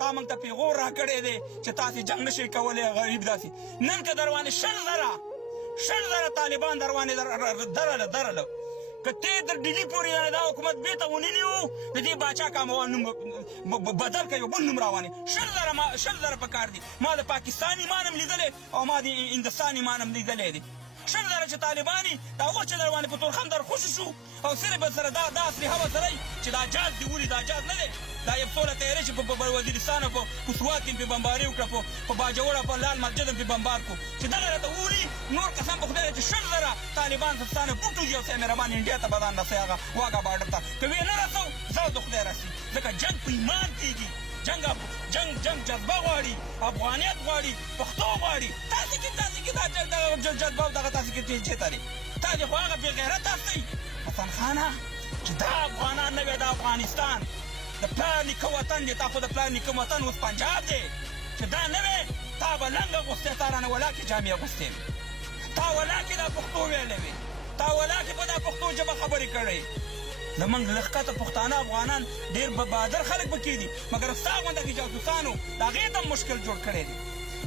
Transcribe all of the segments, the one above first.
تا موږ ته پیغور راکړی دی چې تاسې جنګ نشئ کولی غریب داسې نن که در باندې شل زره طالبان در باندې درله که ته تر ډیلي پورې دا حکومت بېرته ونیلي وو د دې باچا کاموال نوم بدل کوي بل نوم راوانې شل زره پکار دي ما د پاکستان ایمان هم لیدلی او ما د هندوستان ایمان هم لیدلی دی شل زره چې طالباني د هغو چې در باندې په تورخم در خوشي شو او صرف سره دا اسلحه به سره چې دا جاز دي ولي دا جاز نه دی دا یو څوله تیارې چې په وزیرستان او په سوات کې پې بمباري وکړه په باجوړ او په لال مسجد هم پې بمبار کړو چې دغه راته وولي نور قسم په خدای چې شل زره طالبان ستانه بوټو دي او سه مهربان انډیا ته به ځان رسوي هغه واګه باډر ته که ویې نه رسو زه د خدای رسي ځکه جنګ په ایمان کېږي جنگ جذبه غواړي افغانیت غواړي پښتو غواړي تاسې کې دا جذبه او دغه تاسې کې چېرته دی تاسې خو هغه بې غیرت تاسئ حسن خانه چې دا افغانان نه وی د افغانستان د پلار نیکه وطن دی تا خو د پلار نیکه وطن اوس پنجاب دی چې دا نه وی تا به لنګ اغوستې تا رانه ولاکې جامې اغوستې وي تا ولاکې دا پښتو ویلی وي تا ولاکې په دا پښتو ژبه خبرې کړی زمونږ لښکته پښتانه افغانان ډېر بهادر خلک پکې دي مګر ستا غونده کې جاسوسانو د هغې ته مشکل جوړ کړی دی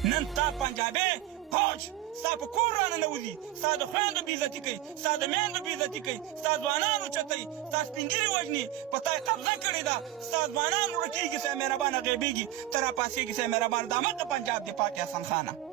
نن تا پنجابی فوج ستا په کور رانه نوځي ستا د خویندو بېعزتي کوي ستا د میندو بېعزتي کوي ستا ځوانان اوچتوي ستا سپین ږیري وژني په تا یې قبضه کړې ده ستا ځوانان ورکېږي سه مهربانه غیبېږي ته راپاڅېږي سه مهربانه دا مه پنجاب دی پاک حسن خانه